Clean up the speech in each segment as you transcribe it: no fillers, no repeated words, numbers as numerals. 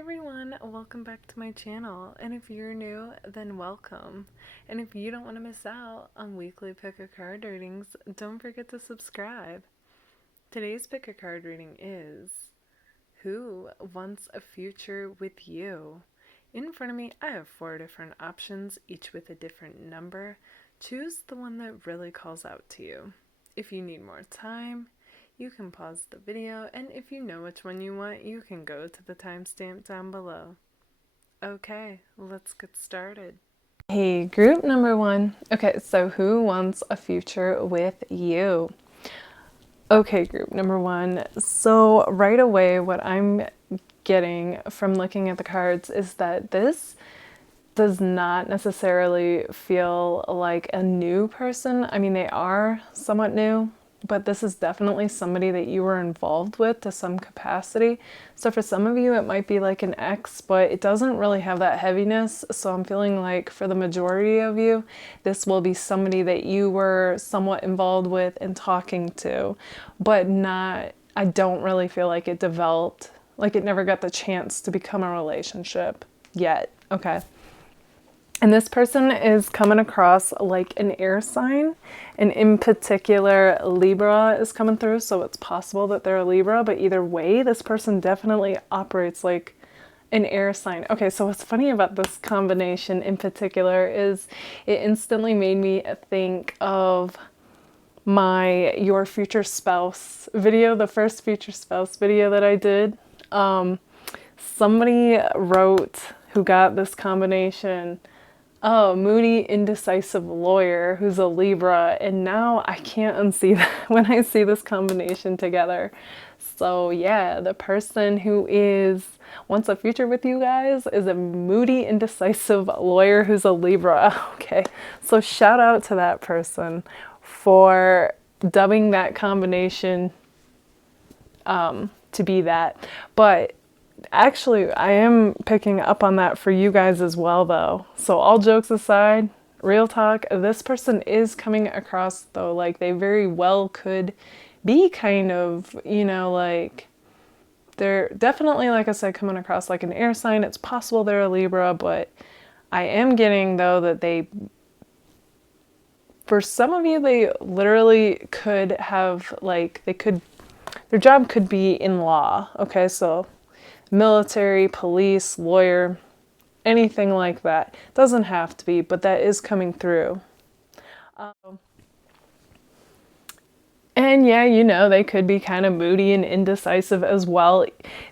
everyone, welcome back to my channel, and if you're new, then welcome. And if you don't want to miss out on weekly pick a card readings, don't forget to subscribe. Today's pick a card reading is Who Wants a Future with You? In front of me, I have 4 different options, each with a different number. Choose the one that really calls out to you. If you need more time, you can pause the video, and if you know which one you want, you can go to the timestamp down below. Okay, let's get started. Hey, group number 1. Okay, so who wants a future with you? Okay, group number 1. So right away, what I'm getting from looking at the cards is that this does not necessarily feel like a new person. I mean, they are somewhat new, but this is definitely somebody that you were involved with to some capacity. So for some of you, it might be like an ex, but it doesn't really have that heaviness. So I'm feeling like for the majority of you, this will be somebody that you were somewhat involved with and talking to, but not, I don't really feel like it developed, like it never got the chance to become a relationship yet. Okay. And this person is coming across like an air sign, and in particular Libra is coming through, so it's possible that they're a Libra, but either way, this person definitely operates like an air sign. Okay, so what's funny about this combination in particular is it instantly made me think of my Your Future Spouse video, the first Future Spouse video that I did. Somebody wrote, who got this combination, oh, moody, indecisive lawyer who's a Libra, and now I can't unsee that when I see this combination together. So yeah, the person who wants a future with you guys is a moody, indecisive lawyer who's a Libra. Okay, so shout out to that person for dubbing that combination to be that. But actually, I am picking up on that for you guys as well, though. So all jokes aside, real talk, this person is coming across, though, like they very well could be kind of, like they're definitely, like I said, coming across like an air sign. It's possible they're a Libra, but I am getting, though, that for some of you, they literally could have, like, their job could be in law. Okay, so military, police, lawyer, anything like that. Doesn't have to be, but that is coming through. And yeah, they could be kind of moody and indecisive as well.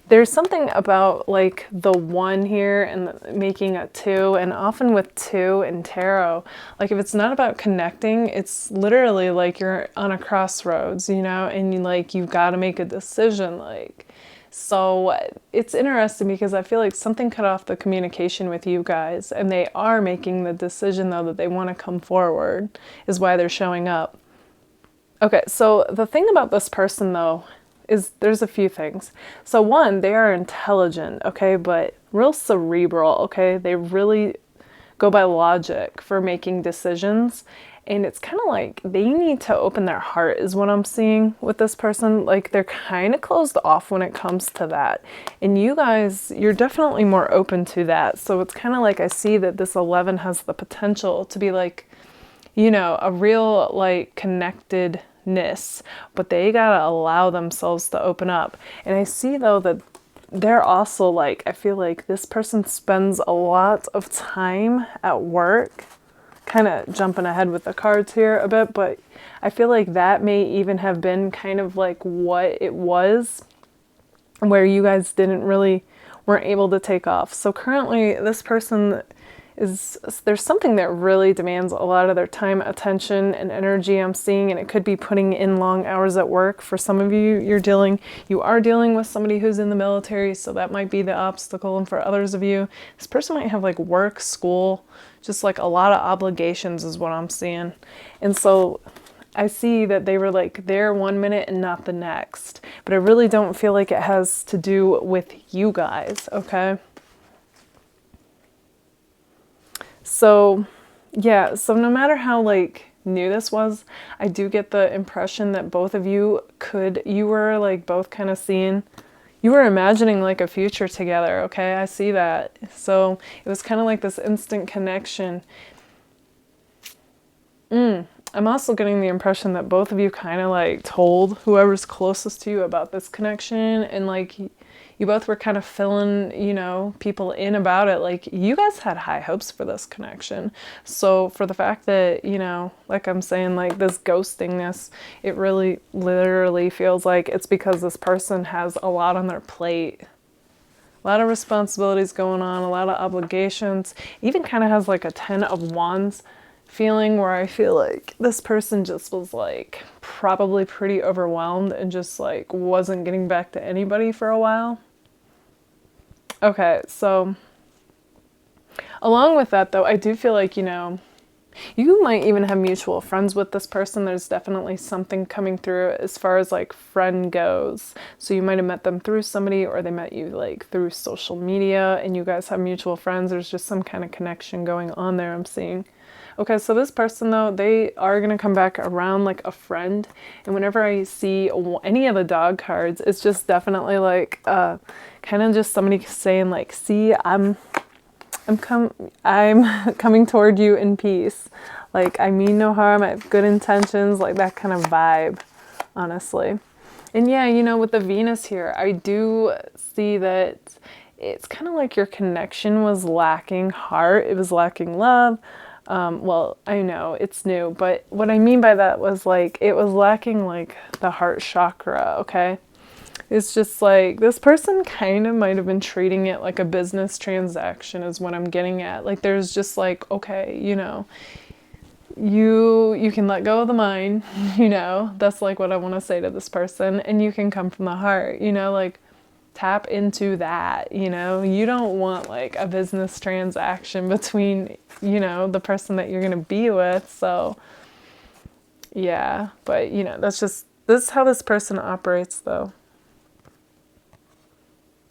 There's something about like the 1 here and making a 2, and often with 2 in tarot, like if it's not about connecting, it's literally like you're on a crossroads, and you've got to make a decision, like. So it's interesting because I feel like something cut off the communication with you guys, and they are making the decision, though, that they want to come forward, is why they're showing up. Okay, so the thing about this person, though, is there's a few things. So 1, they are intelligent, okay, but real cerebral, okay? They really go by logic for making decisions. And it's kind of like they need to open their heart is what I'm seeing with this person. Like they're kind of closed off when it comes to that. And you guys, you're definitely more open to that. So it's kind of like I see that this 11 has the potential to be like, a real like connectedness, but they gotta allow themselves to open up. And I see, though, that they're also like, I feel like this person spends a lot of time at work. Kind of jumping ahead with the cards here a bit, but I feel like that may even have been kind of like what it was, where you guys weren't able to take off. So currently this person there's something that really demands a lot of their time, attention, and energy I'm seeing, and it could be putting in long hours at work. For some of you, you are dealing with somebody who's in the military, so that might be the obstacle. And for others of you, this person might have like work, school, just like a lot of obligations is what I'm seeing. And so I see that they were like there 1 minute and not the next, but I really don't feel like it has to do with you guys, okay? So yeah, so no matter how like new this was, I do get the impression that both of you were like both kind of seeing, you were imagining like a future together, okay? I see that. So it was kind of like this instant connection. I'm also getting the impression that both of you kind of like told whoever's closest to you about this connection, and like you both were kind of filling, you know, people in about it. Like you guys had high hopes for this connection. So for the fact that, you know, like I'm saying, like this ghostingness, it really literally feels like it's because this person has a lot on their plate. A lot of responsibilities going on, a lot of obligations. Even kind of has like a 10 of Wands feeling, where I feel like this person just was like probably pretty overwhelmed and just like wasn't getting back to anybody for a while. Okay, so along with that though, I do feel like, you know, you might even have mutual friends with this person. There's definitely something coming through as far as like friend goes. So you might have met them through somebody, or they met you like through social media and you guys have mutual friends. There's just some kind of connection going on there, I'm seeing. Okay, so this person though, they are going to come back around like a friend. And whenever I see any of the dog cards, it's just definitely like kind of just somebody saying like, see, I'm coming toward you in peace. Like, I mean no harm, I have good intentions, like that kind of vibe, honestly. And yeah, you know, with the Venus here, I do see that it's kind of like your connection was lacking heart. It was lacking love. Well, I know it's new, but what I mean by that was like, it was lacking like the heart chakra, okay? It's just like, this person kind of might have been treating it like a business transaction is what I'm getting at. Like, there's just like, okay, you know, you can let go of the mind, you know, that's like what I want to say to this person, and you can come from the heart, you know, like tap into that, you know. You don't want like a business transaction between, you know, the person that you're going to be with. So yeah, but you know, this is how this person operates though.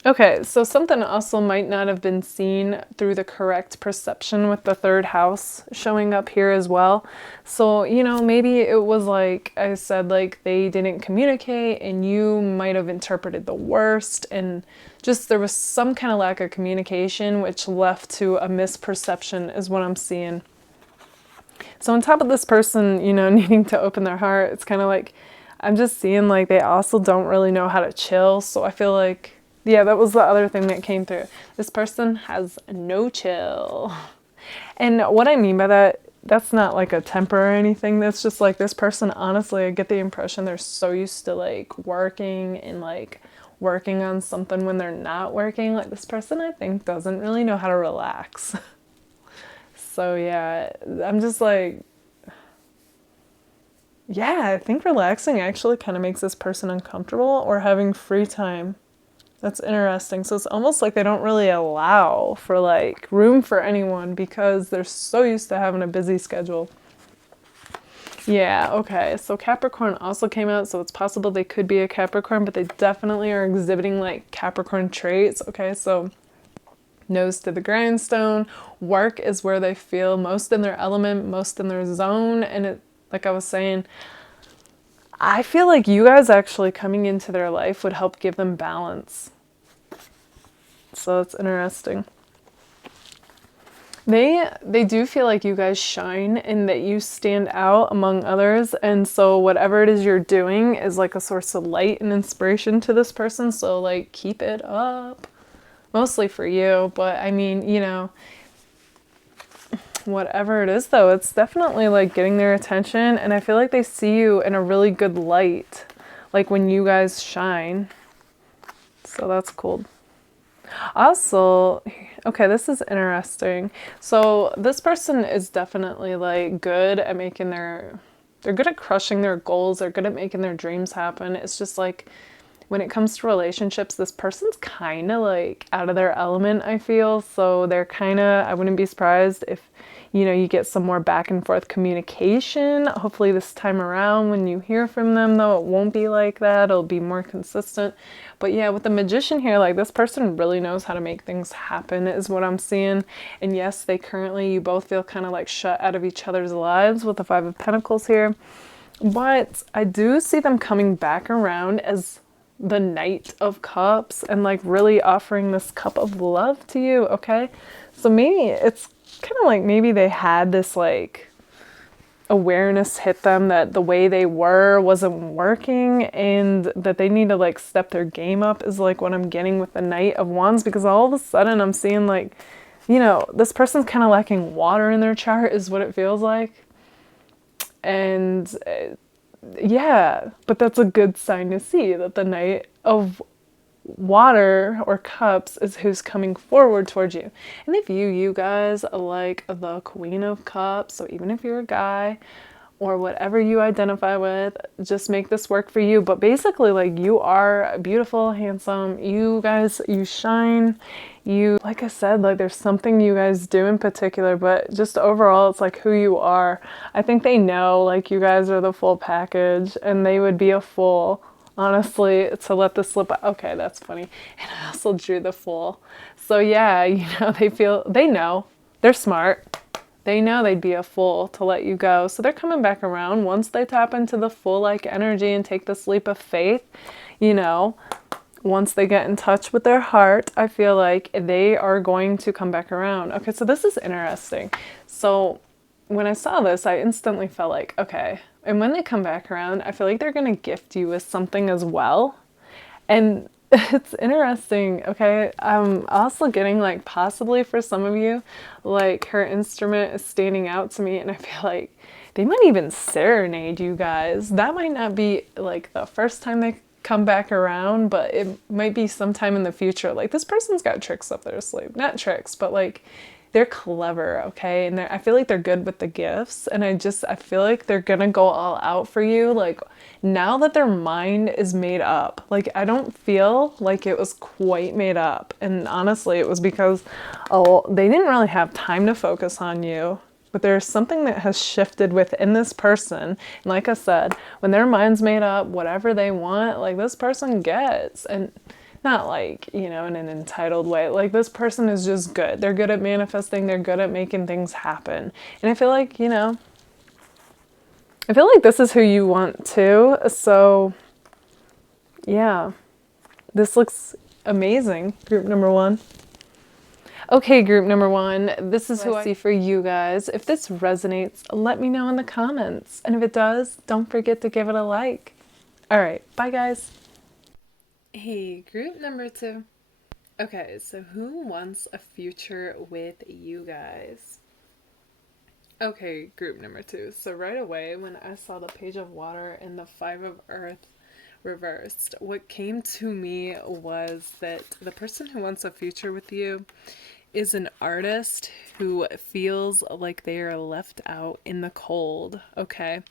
Okay, so something also might not have been seen through the correct perception with the third house showing up here as well. So, you know, maybe it was like I said, like they didn't communicate and you might have interpreted the worst, and just there was some kind of lack of communication which left to a misperception is what I'm seeing. So on top of this person, you know, needing to open their heart, it's kind of like I'm just seeing like they also don't really know how to chill. So I feel like, yeah, that was the other thing that came through. This person has no chill. And what I mean by that, that's not like a temper or anything. That's just like this person, honestly, I get the impression they're so used to like working and like working on something when they're not working. Like this person, I think, doesn't really know how to relax. So yeah, I'm just like, yeah, I think relaxing actually kind of makes this person uncomfortable, or having free time. That's interesting. So it's almost like they don't really allow for like room for anyone because they're so used to having a busy schedule. Yeah, okay. So Capricorn also came out, so it's possible they could be a Capricorn, but they definitely are exhibiting like Capricorn traits. Okay, so nose to the grindstone. Work is where they feel most in their element, most in their zone. And it, like I was saying, I feel like you guys actually coming into their life would help give them balance. So it's interesting. They do feel like you guys shine and that you stand out among others. And so whatever it is you're doing is like a source of light and inspiration to this person. So like keep it up. Mostly for you, but I mean, you know, whatever it is though, it's definitely like getting their attention, and I feel like they see you in a really good light, like when you guys shine. So that's cool. Also, okay, this is interesting. So this person is definitely like good at making they're good at crushing their goals, they're good at making their dreams happen. It's just like when it comes to relationships, this person's kind of like out of their element, I feel. So they're kind of, I wouldn't be surprised if, you know, you get some more back and forth communication. Hopefully this time around when you hear from them, though, it won't be like that. It'll be more consistent. But yeah, with the Magician here, like this person really knows how to make things happen is what I'm seeing. And yes, you both feel kind of like shut out of each other's lives with the Five of Pentacles here. But I do see them coming back around as the Knight of Cups and like really offering this cup of love to you, okay? So maybe it's kind of like maybe they had this like awareness hit them that the way they were wasn't working and that they need to like step their game up is like what I'm getting with the Knight of Wands, because all of a sudden I'm seeing like, you know, this person's kind of lacking water in their chart is what it feels like. And yeah, but that's a good sign to see that the Knight of Water or Cups is who's coming forward towards you. And if you guys like the Queen of Cups, so even if you're a guy or whatever you identify with, just make this work for you. But basically, like, you are beautiful, handsome, you guys, you shine, you, like I said, like there's something you guys do in particular, but just overall it's like who you are. I think they know like you guys are the full package, and they would be a fool, honestly, to let this slip out. Okay, that's funny. And I also drew the Fool. So yeah, you know, they know, they're smart. They know they'd be a fool to let you go. So they're coming back around once they tap into the Fool-like energy and take this leap of faith, you know. Once they get in touch with their heart, I feel like they are going to come back around. Okay, so this is interesting. So when I saw this, I instantly felt like, okay. And when they come back around, I feel like they're going to gift you with something as well. And it's interesting, okay? I'm also getting like possibly for some of you, like her instrument is standing out to me, and I feel like they might even serenade you guys. That might not be like the first time they come back around, but it might be sometime in the future. Like this person's got tricks up their sleeve. Not tricks, but like they're clever, okay? And I feel like they're good with the gifts, and I feel like they're gonna go all out for you. Like now that their mind is made up, like I don't feel like it was quite made up. And honestly, it was because they didn't really have time to focus on you. But there's something that has shifted within this person. And like I said, when their mind's made up, whatever they want, like this person gets. And not like, you know, in an entitled way. Like this person is just good. They're good at manifesting. They're good at making things happen. And I feel like, you know, I feel like this is who you want too. So yeah, this looks amazing. Group number one. Okay, group number one, this is who I see for you guys. If this resonates, let me know in the comments. And if it does, don't forget to give it a like. All right, bye guys. Hey, group number two. Okay, so who wants a future with you guys? Okay, group number two. So right away, when I saw the Page of Water and the Five of Earth reversed, what came to me was that the person who wants a future with you is an artist who feels like they are left out in the cold, okay?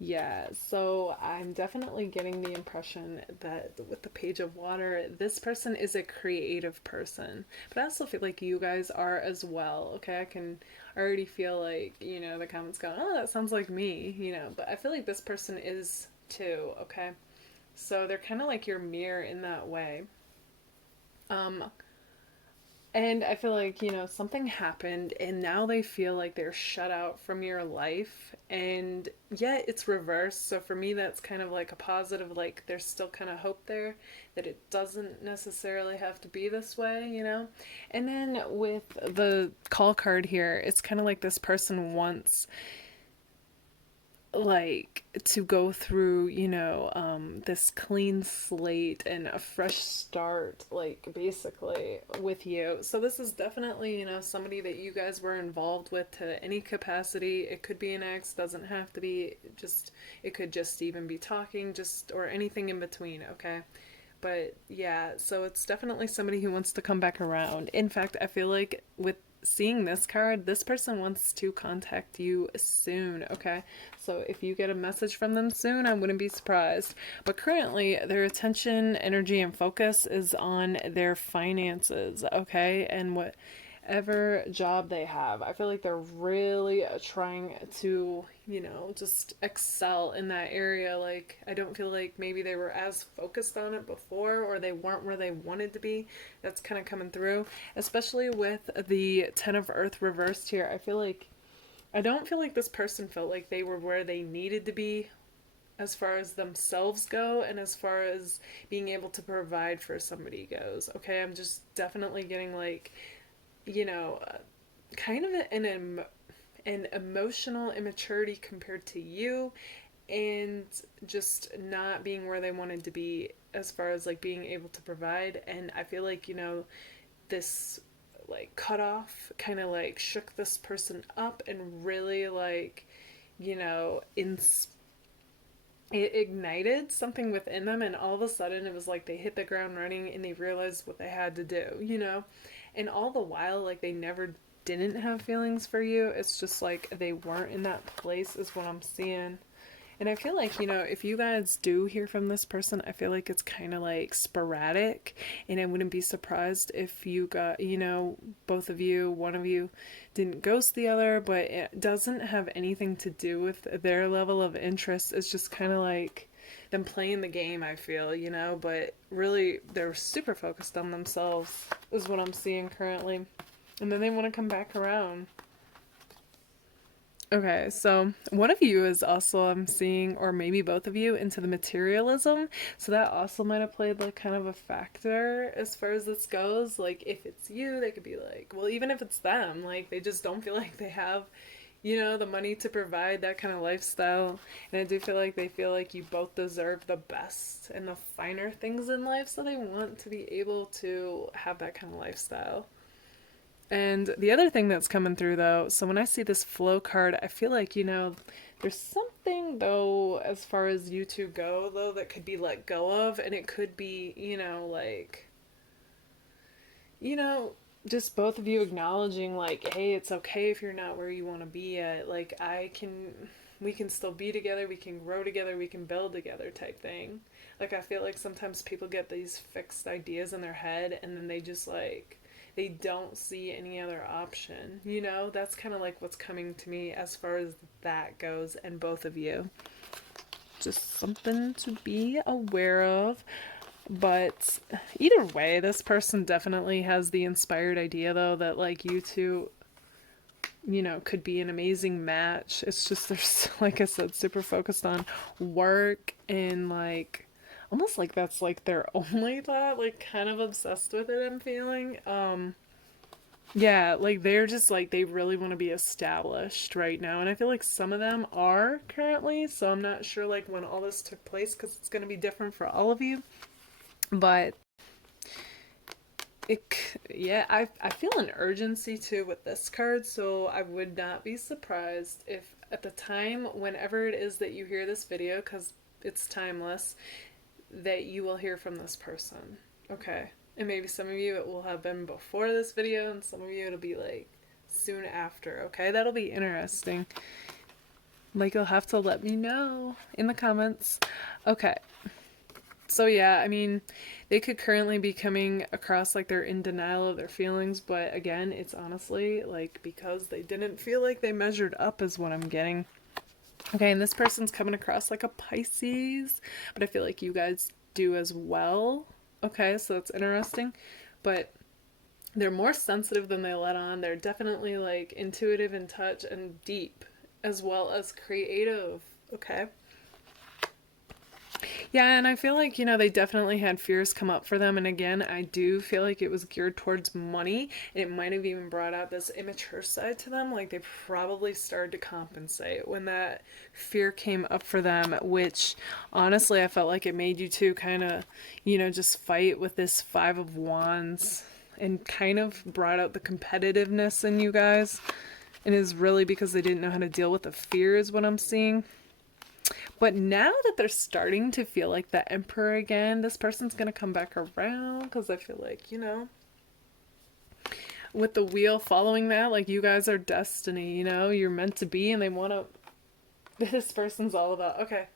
Yeah, so I'm definitely getting the impression that with the Page of Water, this person is a creative person. But I also feel like you guys are as well, okay? I can already feel like, you know, the comments going, oh, that sounds like me, you know, but I feel like this person is too, okay? So they're kind of like your mirror in that way. And I feel like, you know, something happened and now they feel like they're shut out from your life. And yeah, it's reversed. So for me, that's kind of like a positive, like there's still kind of hope there that it doesn't necessarily have to be this way, you know? And then with the call card here, it's kind of like this person wants like to go through, you know, this clean slate and a fresh start, like basically with you. So this is definitely, you know, somebody that you guys were involved with to any capacity. It could be an ex, doesn't have to be, just it could just even be talking, just or anything in between, okay? But yeah, so it's definitely somebody who wants to come back around. In fact, I feel like with seeing this card, this person wants to contact you soon, okay? So if you get a message from them soon, I wouldn't be surprised. But currently, their attention, energy, and focus is on their finances, okay? And whatever job they have. I feel like they're really trying to, you know, just excel in that area. Like, I don't feel like maybe they were as focused on it before, or they weren't where they wanted to be. That's kind of coming through, especially with the Ten of Earth reversed here. I don't feel like this person felt like they were where they needed to be as far as themselves go and as far as being able to provide for somebody goes. Okay, I'm just definitely getting like, you know, kind of an emotional immaturity compared to you, and just not being where they wanted to be as far as like being able to provide. And I feel like, this like cutoff kind of like shook this person up and really like, you know, it ignited something within them, and all of a sudden it was like they hit the ground running and they realized what they had to do. And all the while, like, they never didn't have feelings for you. It's just like they weren't in that place, is what I'm seeing. And I feel like, if you guys do hear from this person, I feel like it's kind of like sporadic. And I wouldn't be surprised if you got, both of you, one of you didn't ghost the other, but it doesn't have anything to do with their level of interest. It's just kind of like them playing the game, I feel, but really they're super focused on themselves, is what I'm seeing currently. And then they want to come back around. Okay, so one of you is also, I'm seeing, or maybe both of you, into the materialism. So that also might have played like kind of a factor as far as this goes. Like, if it's you, they could be like, well, even if it's them, like, they just don't feel like they have, the money to provide that kind of lifestyle. And I do feel like they feel like you both deserve the best and the finer things in life, so they want to be able to have that kind of lifestyle. And the other thing that's coming through, though, so when I see this flow card, I feel like, there's something, though, as far as you two go, though, that could be let go of. And it could be, like, just both of you acknowledging, like, hey, it's okay if you're not where you want to be at. Like, we can still be together, we can grow together, we can build together type thing. Like, I feel like sometimes people get these fixed ideas in their head, and then they just, like, they don't see any other option. That's kind of like what's coming to me as far as that goes, and both of you. Just something to be aware of. But either way, this person definitely has the inspired idea, though, that like you two, could be an amazing match. It's just they're, like I said, super focused on work, and like almost like that's like their only thought, like kind of obsessed with it, I'm feeling. Yeah, like they're just like they really want to be established right now, and I feel like some of them are currently, so I'm not sure like when all this took place, because it's going to be different for all of you. But yeah, I feel an urgency too with this card, so I would not be surprised if at the time, whenever it is that you hear this video, because it's timeless, that you will hear from this person. Okay. And maybe some of you it will have been before this video, and some of you it'll be like soon after. Okay, that'll be interesting. Like, you'll have to let me know in the comments. Okay. So yeah, I mean, they could currently be coming across like they're in denial of their feelings, but again, it's honestly like because they didn't feel like they measured up, is what I'm getting. Okay, and this person's coming across like a Pisces, but I feel like you guys do as well. Okay, so that's interesting. But they're more sensitive than they let on. They're definitely like intuitive in touch and deep, as well as creative. Okay. Yeah, and I feel like, they definitely had fears come up for them. And again, I do feel like it was geared towards money. And it might have even brought out this immature side to them. Like, they probably started to compensate when that fear came up for them, which honestly, I felt like it made you two kind of, just fight with this Five of Wands, and kind of brought out the competitiveness in you guys. And is really because they didn't know how to deal with the fear, is what I'm seeing. But now that they're starting to feel like the Emperor again, this person's going to come back around, because I feel like, with the wheel following that, like, you guys are destiny, you're meant to be, and they want to... This person's all about, okay,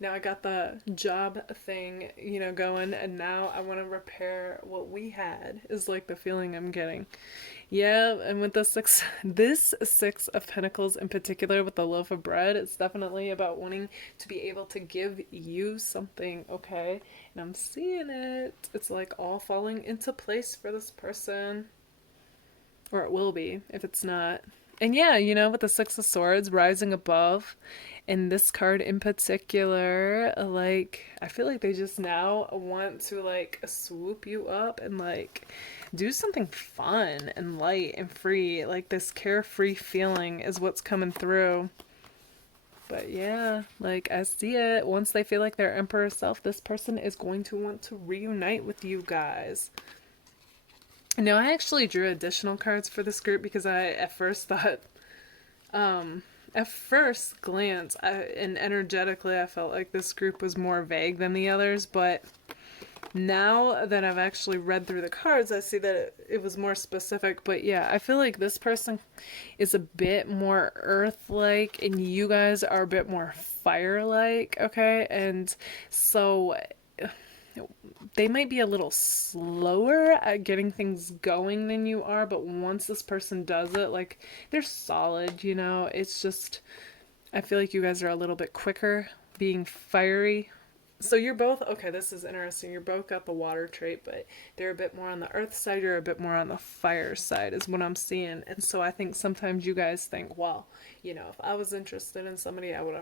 now I got the job thing, going, and now I want to repair what we had, is like the feeling I'm getting. Yeah, and with this Six of Pentacles in particular, with the loaf of bread, it's definitely about wanting to be able to give you something, okay? And I'm seeing it. It's like all falling into place for this person. Or it will be, if it's not. And yeah, with the Six of Swords rising above, And this card in particular, like, I feel like they just now want to like swoop you up and like do something fun and light and free. Like this carefree feeling is what's coming through. But yeah, like I see it. Once they feel like their emperor self, this person is going to want to reunite with you guys. Now, I actually drew additional cards for this group because I at first thought, at first glance, and energetically, I felt like this group was more vague than the others. But now that I've actually read through the cards, I see that it was more specific. But yeah, I feel like this person is a bit more earth-like, and you guys are a bit more fire-like, okay? And so they might be a little slower at getting things going than you are, but once this person does it, like, they're solid, you know? It's just, I feel like you guys are a little bit quicker, being fiery. So you're both, okay, this is interesting. You're both got the water trait, but they're a bit more on the earth side, you're a bit more on the fire side, is what I'm seeing. And so I think sometimes you guys think, well, you know, if I was interested in somebody, I would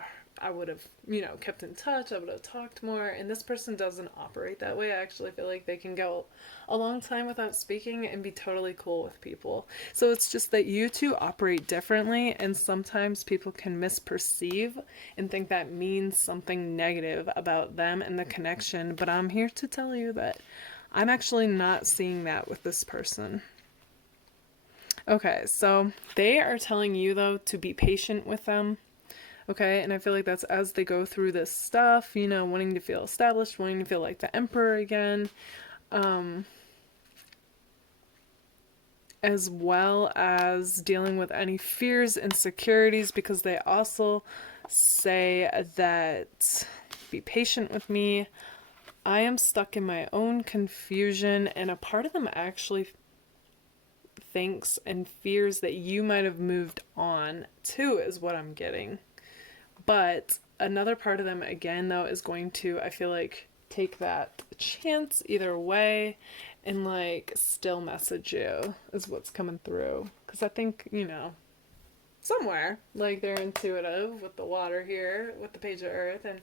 have, you know, kept in touch, I would have talked more. And this person doesn't operate that way. I actually feel like they can go a long time without speaking and be totally cool with people. So it's just that you two operate differently, and sometimes people can misperceive and think that means something negative about them and the connection. But I'm here to tell you that I'm actually not seeing that with this person. Okay, so they are telling you, though, to be patient with them. Okay, and I feel like that's as they go through this stuff, you know, wanting to feel established, wanting to feel like the emperor again, as well as dealing with any fears, insecurities, because they also say that be patient with me. I am stuck in my own confusion, and a part of them actually thinks and fears that you might have moved on too, is what I'm getting. But another part of them, again, though, is going to, I feel like, take that chance either way and, like, still message you, is what's coming through. Because I think, you know, somewhere, like, they're intuitive with the water here, with the Page of Earth, and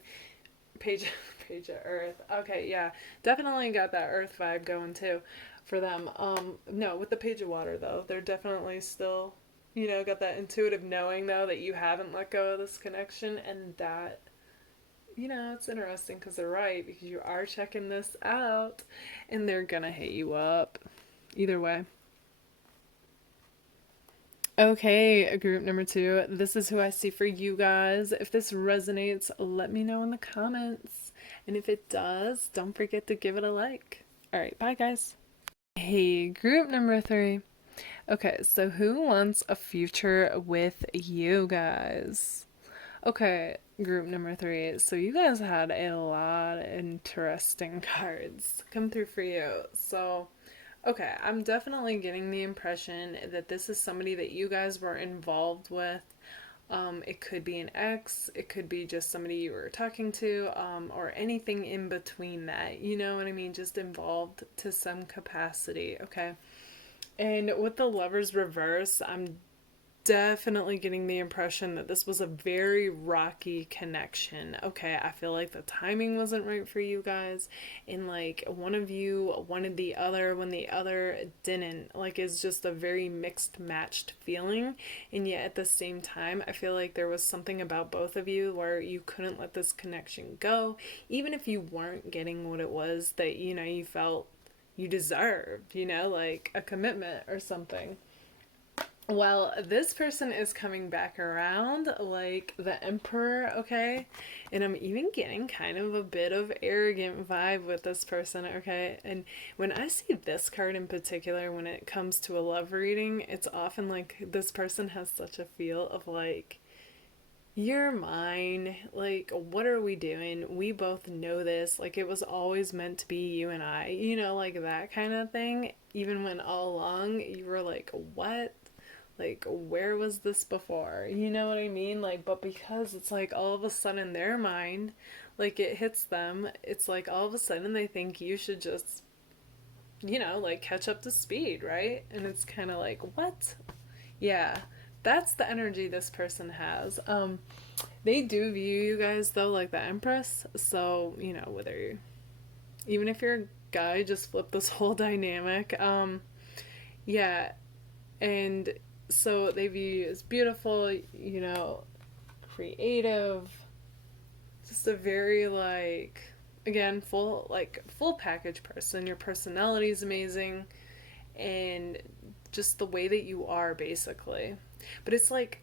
Page of Earth. Okay, yeah, definitely got that Earth vibe going, too, for them. No, with the Page of Water, though, they're definitely still, you know, got that intuitive knowing, though, that you haven't let go of this connection, and that, you know, it's interesting because they're right, because you are checking this out, and they're gonna hit you up either way. Okay, group number 2, this is who I see for you guys. If this resonates, let me know in the comments, and if it does, don't forget to give it a like. All right, bye guys. Hey, group number 3. Okay, so who wants a future with you guys? Okay, group number 3. So you guys had a lot of interesting cards come through for you. So, okay, I'm definitely getting the impression that this is somebody that you guys were involved with. It could be an ex, it could be just somebody you were talking to, or anything in between that. You know what I mean? Just involved to some capacity, okay? And with the Lovers reverse, I'm definitely getting the impression that this was a very rocky connection. Okay, I feel like the timing wasn't right for you guys, and like one of you wanted the other when the other didn't. Like it's just a very mixed matched feeling, and yet at the same time I feel like there was something about both of you where you couldn't let this connection go, even if you weren't getting what it was that, you know, you felt you deserved, you know, like a commitment or something. Well, this person is coming back around like the Emperor, okay? And I'm even getting kind of a bit of arrogant vibe with this person, okay? And when I see this card in particular, when it comes to a love reading, it's often like this person has such a feel of like, you're mine. Like, what are we doing? We both know this. Like, it was always meant to be you and I, you know, like that kind of thing. Even when all along you were like, what? Like, where was this before? You know what I mean? Like, but because it's like all of a sudden in their mind, like it hits them, it's like all of a sudden they think you should just, you know, like catch up to speed, right? And it's kind of like, what? Yeah, that's the energy this person has. They do view you guys though like the Empress, so you know, whether you're, even if you're a guy, just flip this whole dynamic. Yeah, and so they view you as beautiful, you know, creative, just a very like, again, full package person. Your personality is amazing, and just the way that you are, basically. But it's like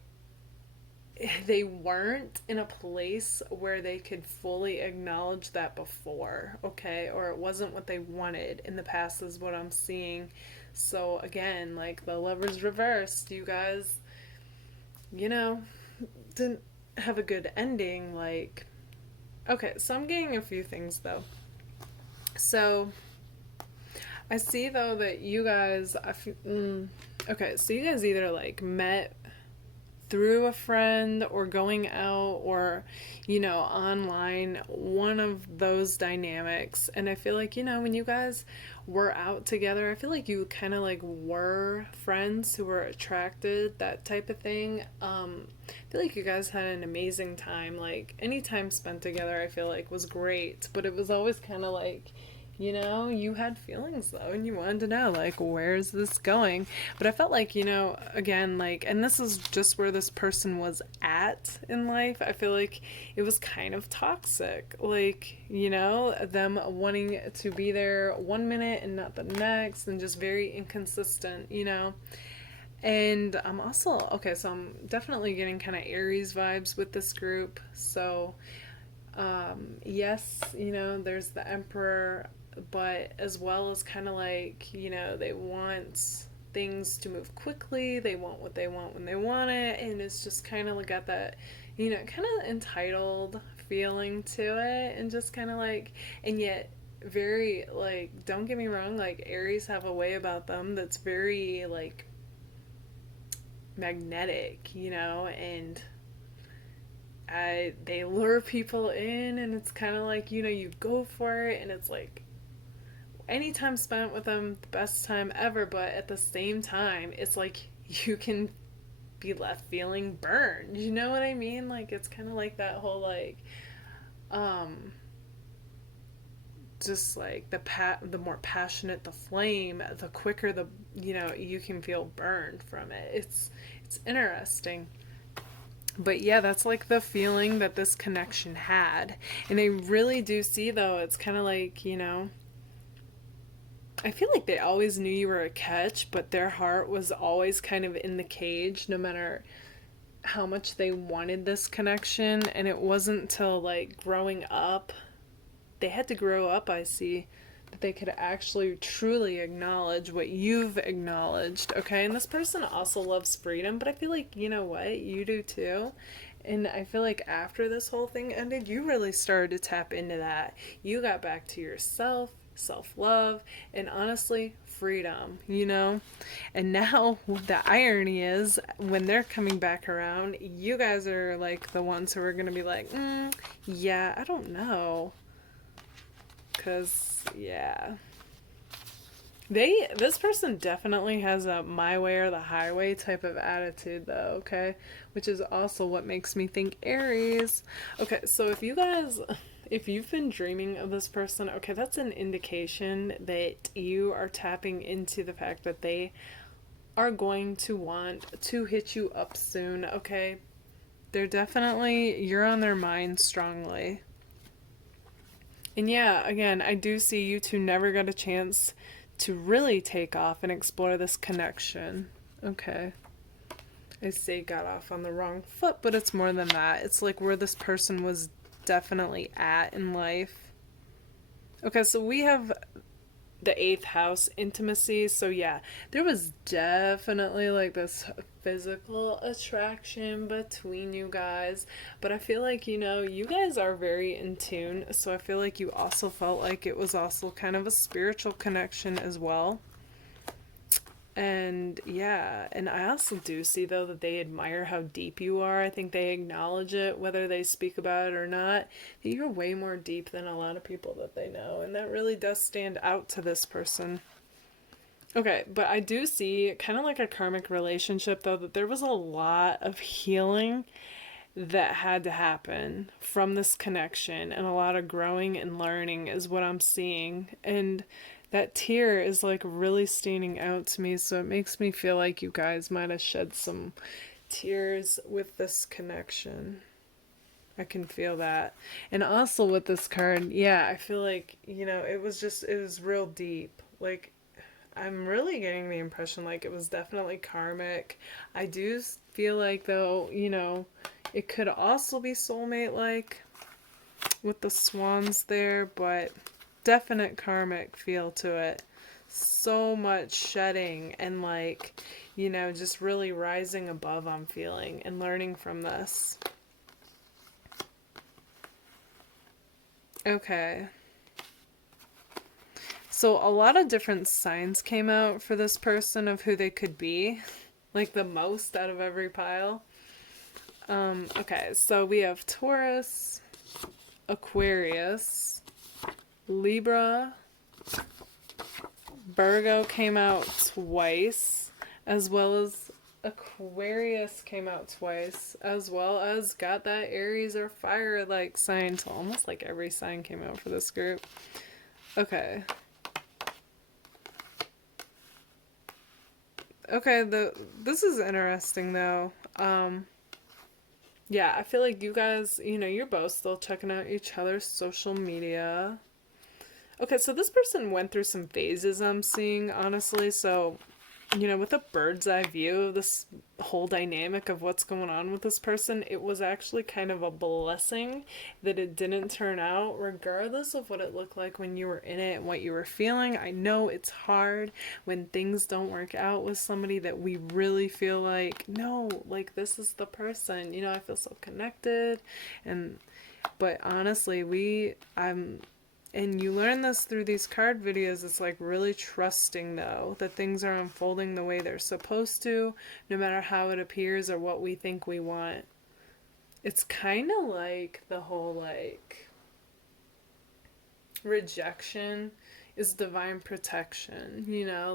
they weren't in a place where they could fully acknowledge that before, okay? Or it wasn't what they wanted in the past, is what I'm seeing. So, again, like the Lovers reversed, you guys, you know, didn't have a good ending. Like, okay, so I'm getting a few things though. So, I see though that you guys, okay, so you guys either like met through a friend or going out or, you know, online, one of those dynamics. And I feel like, you know, when you guys were out together, I feel like you kind of like were friends who were attracted, that type of thing. I feel like you guys had an amazing time. Like any time spent together, I feel like was great, but it was always kind of like, you know, you had feelings though, and you wanted to know, like, where's this going? But I felt like, you know, again, like, and this is just where this person was at in life. I feel like it was kind of toxic. Like, you know, them wanting to be there one minute and not the next, and just very inconsistent, you know? And I'm also, okay, so I'm definitely getting kind of Aries vibes with this group. So, yes, you know, there's the Emperor, but as well as kind of like, you know, they want things to move quickly, they want what they want when they want it, and it's just kind of like got that, you know, kind of entitled feeling to it, and just kind of like, and yet very, like, don't get me wrong, like, Aries have a way about them that's very, like, magnetic, you know, and they lure people in, and it's kind of like, you know, you go for it, and it's like any time spent with them, the best time ever, but at the same time, it's like you can be left feeling burned. You know what I mean? Like, it's kind of like that whole, like, just like the more passionate the flame, the quicker the, you know, you can feel burned from it. It's interesting. But yeah, that's like the feeling that this connection had. And I really do see, though, it's kind of like, you know, I feel like they always knew you were a catch, but their heart was always kind of in the cage, no matter how much they wanted this connection. And it wasn't until like growing up, they had to grow up, I see, that they could actually truly acknowledge what you've acknowledged, okay? And this person also loves freedom, but I feel like, you know what, you do too. And I feel like after this whole thing ended, you really started to tap into that. You got back to yourself, self-love, and honestly, freedom, you know? And now the irony is, when they're coming back around, you guys are like the ones who are going to be like, yeah, I don't know. Because, yeah. This person definitely has a my way or the highway type of attitude though, okay? Which is also what makes me think Aries. Okay, so if you've been dreaming of this person, okay, that's an indication that you are tapping into the fact that they are going to want to hit you up soon, okay? You're on their mind strongly. And yeah, again, I do see you two never got a chance to really take off and explore this connection. Okay. I say got off on the wrong foot, but it's more than that. It's like where this person was definitely at in life. Okay, so we have the eighth house, intimacy. So yeah, there was definitely like this physical attraction between you guys, but I feel like, you know, you guys are very in tune, so I feel like you also felt like it was also kind of a spiritual connection as well. And yeah, and I also do see though that they admire how deep you are. I think they acknowledge it, whether they speak about it or not, that you're way more deep than a lot of people that they know, and that really does stand out to this person. Okay, but I do see kind of like a karmic relationship though, that there was a lot of healing that had to happen from this connection, and a lot of growing and learning is what I'm seeing. And that tear is like really standing out to me, so it makes me feel like you guys might have shed some tears with this connection. I can feel that. And also with this card, yeah, I feel like, it was real deep. Like, I'm really getting the impression like it was definitely karmic. I do feel like, though, it could also be soulmate like with the swans there, but definite karmic feel to it. So much shedding and, like, just really rising above, I'm feeling, and learning from this. Okay. So a lot of different signs came out for this person of who they could be, like the most out of every pile. Okay, so we have Taurus, Aquarius, Libra, Virgo came out twice, as well as Aquarius came out twice, as well as got that Aries or fire like sign. So almost like every sign came out for this group. Okay. Okay, this is interesting though. Yeah, I feel like you guys, you're both still checking out each other's social media. Okay, so this person went through some phases, I'm seeing, honestly. So, with a bird's eye view of this whole dynamic of what's going on with this person, it was actually kind of a blessing that it didn't turn out, regardless of what it looked like when you were in it and what you were feeling. I know it's hard when things don't work out with somebody that we really feel like, no, like this is the person. I feel so connected, but honestly, and you learn this through these card videos. It's like really trusting, though, that things are unfolding the way they're supposed to, no matter how it appears or what we think we want. It's kind of like the whole, like, rejection is divine protection,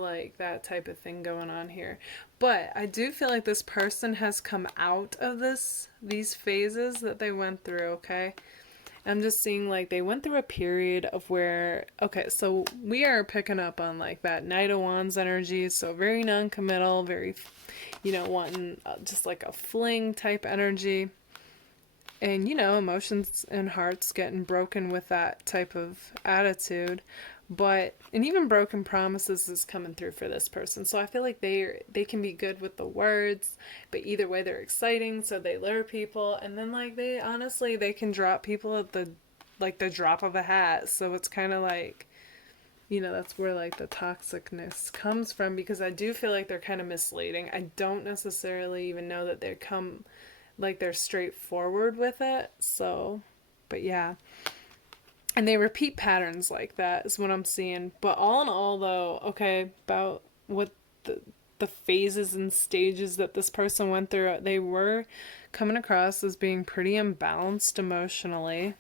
like that type of thing going on here. But I do feel like this person has come out of these phases that they went through, okay? I'm just seeing like they went through a period of where, okay, so we are picking up on like that Knight of Wands energy, so very non-committal, very, wanting just like a fling type energy. And, emotions and hearts getting broken with that type of attitude. And even broken promises is coming through for this person. So I feel like they can be good with the words, but either way they're exciting, so they lure people. And then like they can drop people at the drop of a hat. So it's kind of like, that's where like the toxicness comes from, because I do feel like they're kind of misleading. I don't necessarily even know that they're straightforward with it. So, but yeah. And they repeat patterns like that is what I'm seeing. But all in all, though, okay, about what the phases and stages that this person went through, they were coming across as being pretty imbalanced emotionally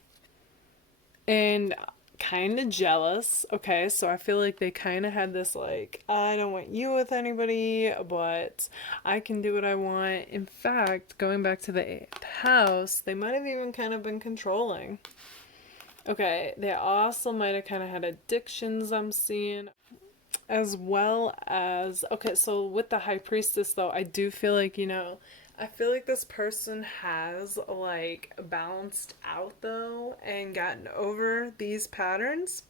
and kind of jealous. Okay, so I feel like they kind of had this like, I don't want you with anybody, but I can do what I want. In fact, going back to the 8th house, they might have even kind of been controlling. Okay, they also might have kind of had addictions, I'm seeing, as well as, okay, so with the High Priestess, though, I do feel like, I feel like this person has, like, balanced out, though, and gotten over these patterns.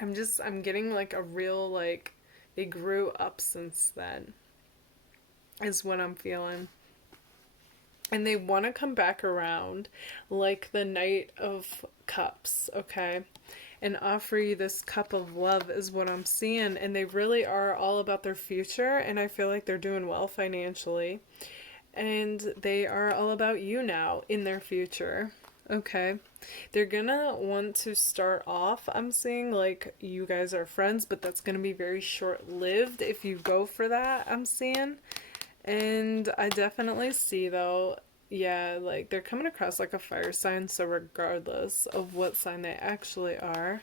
I'm getting, like, a real, like, they grew up since then, is what I'm feeling. And they want to come back around like the Knight of Cups, okay? And offer you this cup of love is what I'm seeing. And they really are all about their future. And I feel like they're doing well financially. And they are all about you now in their future, okay? They're gonna want to start off, I'm seeing, like you guys are friends, but that's gonna be very short-lived if you go for that, I'm seeing. And I definitely see, though, yeah, like they're coming across like a fire sign, so regardless of what sign they actually are,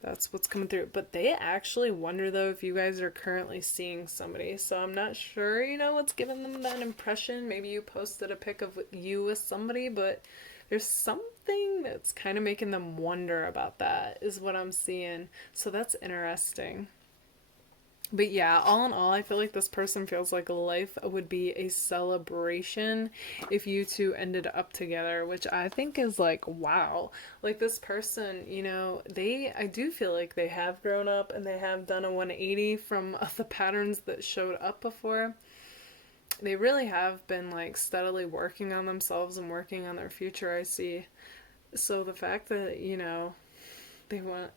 That's what's coming through. But they actually wonder, though, if you guys are currently seeing somebody. So I'm not sure, what's giving them that impression. Maybe you posted a pic of you with somebody, but there's something that's kind of making them wonder about that, is what I'm seeing. So that's interesting. But yeah, all in all, I feel like this person feels like life would be a celebration if you two ended up together, which I think is like, wow. Like this person, I do feel like they have grown up and they have done a 180 from the patterns that showed up before. They really have been like steadily working on themselves and working on their future, I see. So the fact that, they want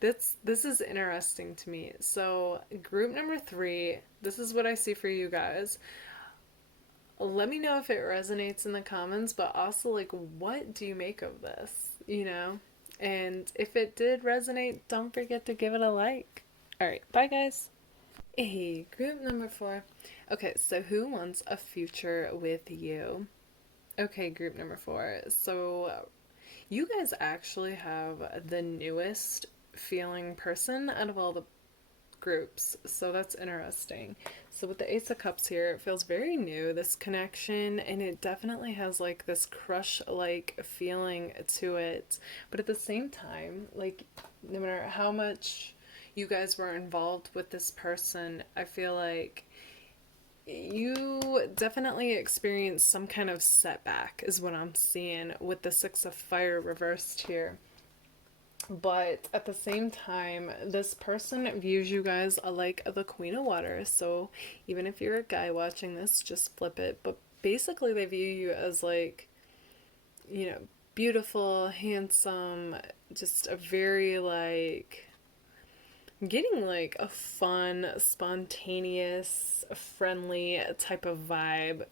this is interesting to me. So group number 3, this is what I see for you guys. Let me know if it resonates in the comments, but also like, what do you make of this, and if it did resonate, don't forget to give it a like. All right, bye guys. Hey, group number 4. Okay, so who wants a future with you? Okay, group number 4. So you guys actually have the newest feeling person out of all the groups, so that's interesting. So with the Ace of Cups here, it feels very new, this connection, and it definitely has like this crush-like feeling to it. But at the same time, like, no matter how much you guys were involved with this person, I feel like you definitely experienced some kind of setback, is what I'm seeing with the Six of Fire reversed here. But at the same time, this person views you guys like the Queen of Water. So even if you're a guy watching this, just flip it. But basically, they view you as like, beautiful, handsome, just a very like getting like a fun, spontaneous, friendly type of vibe,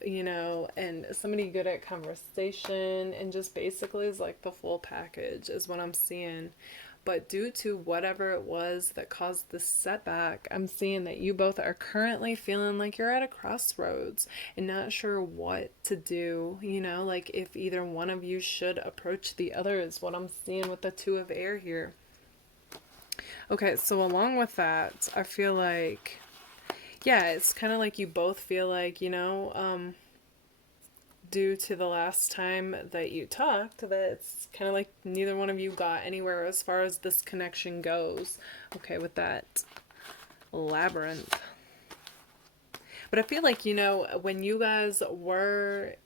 and somebody good at conversation and just basically is like the full package, is what I'm seeing. But due to whatever it was that caused this setback, I'm seeing that you both are currently feeling like you're at a crossroads and not sure what to do, like if either one of you should approach the other, is what I'm seeing with the Two of Air here. Okay, so along with that, I feel like, yeah, it's kind of like you both feel like, due to the last time that you talked, that it's kind of like neither one of you got anywhere as far as this connection goes. Okay, with that Labyrinth. But I feel like, when you guys were,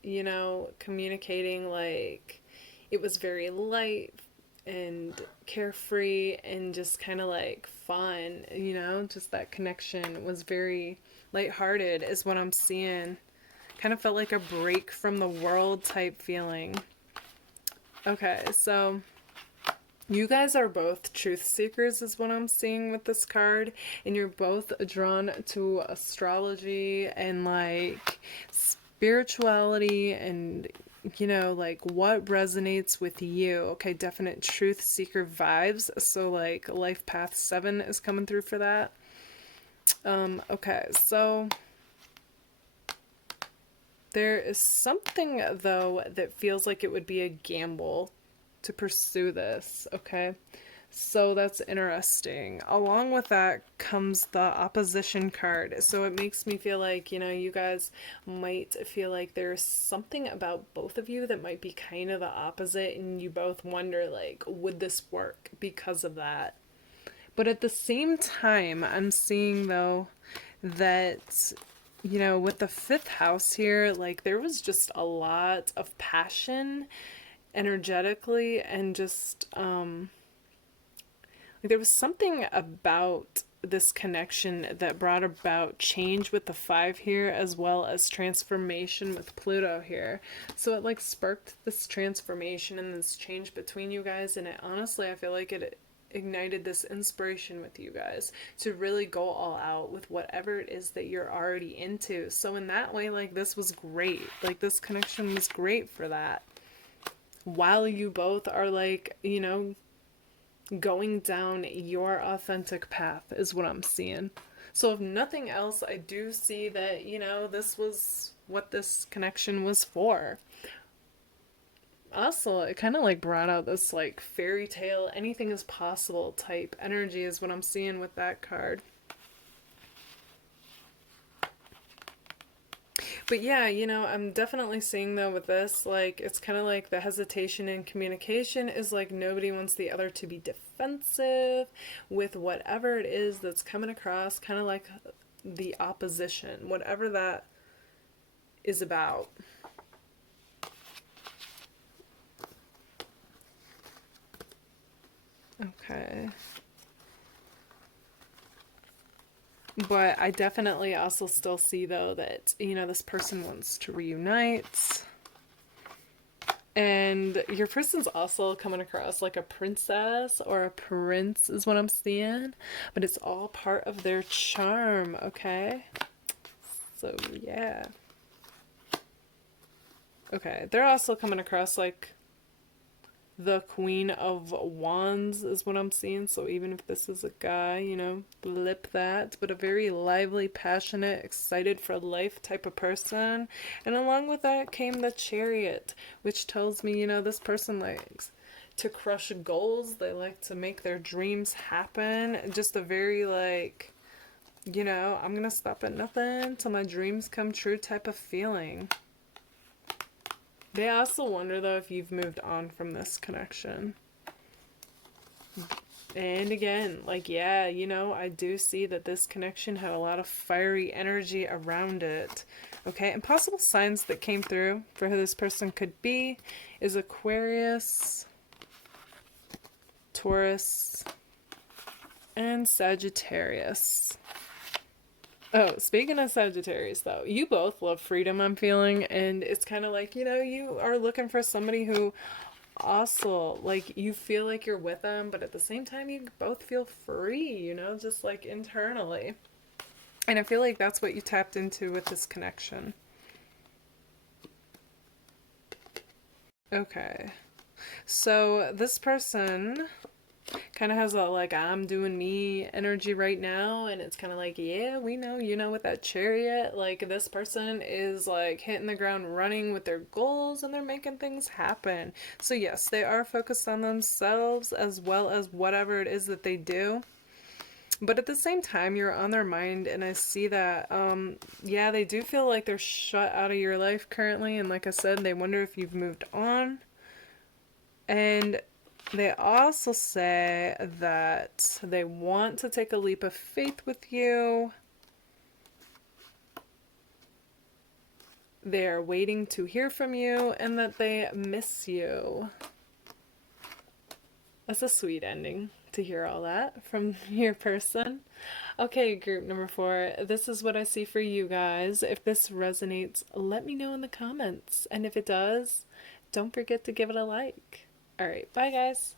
communicating, like, it was very light and carefree and just kind of like fun, just that connection was very lighthearted, is what I'm seeing. Kind of felt like a break from the world type feeling. Okay, so you guys are both truth seekers, is what I'm seeing with this card, and you're both drawn to astrology and like spirituality and like what resonates with you. Okay, definite truth seeker vibes. So like life path 7 is coming through for that. Okay, so there is something though that feels like it would be a gamble to pursue this. Okay, so that's interesting. Along with that comes the opposition card. So it makes me feel like, you guys might feel like there's something about both of you that might be kind of the opposite, and you both wonder, like, would this work because of that? But at the same time, I'm seeing, though, that, with the 5th house here, like, there was just a lot of passion energetically, and just, there was something about this connection that brought about change with the 5 here, as well as transformation with Pluto here. So it like sparked this transformation and this change between you guys, and it honestly, I feel like it ignited this inspiration with you guys to really go all out with whatever it is that you're already into. So in that way, like, this was great. Like, this connection was great for that. While you both are like, going down your authentic path, is what I'm seeing. So if nothing else, I do see that, this was what this connection was for. Also, it kind of like brought out this like fairy tale, anything is possible type energy is what I'm seeing with that card. But yeah, I'm definitely seeing though with this, like, it's kind of like the hesitation in communication is like nobody wants the other to be defensive with whatever it is that's coming across, kind of like the opposition, whatever that is about. Okay. But I definitely also still see, though, that, this person wants to reunite. And your person's also coming across like a princess or a prince, is what I'm seeing. But it's all part of their charm, okay? So, yeah. Okay, they're also coming across like the Queen of Wands is what I'm seeing. So even if this is a guy, blip that. But a very lively, passionate, excited for life type of person. And along with that came the Chariot, which tells me, this person likes to crush goals. They like to make their dreams happen. Just a very like, I'm gonna stop at nothing till my dreams come true type of feeling. They also wonder, though, if you've moved on from this connection. And again, like, yeah, I do see that this connection had a lot of fiery energy around it. Okay, and possible signs that came through for who this person could be is Aquarius, Taurus, and Sagittarius. Oh, speaking of Sagittarius, though, you both love freedom, I'm feeling, and it's kind of like, you are looking for somebody who also, like, you feel like you're with them, but at the same time, you both feel free, just like internally. And I feel like that's what you tapped into with this connection. Okay. So this person kind of has a like I'm doing me energy right now, and it's kind of like, yeah, we know, with that Chariot, like this person is like hitting the ground running with their goals and they're making things happen. So yes, they are focused on themselves as well as whatever it is that they do, but at the same time you're on their mind. And I see that yeah, they do feel like they're shut out of your life currently, and like I said, they wonder if you've moved on. And they also say that they want to take a leap of faith with you. They're waiting to hear from you, and that they miss you. That's a sweet ending to hear all that from your person. Okay, group number 4. This is what I see for you guys. If this resonates, let me know in the comments. And if it does, don't forget to give it a like. Alright, bye guys.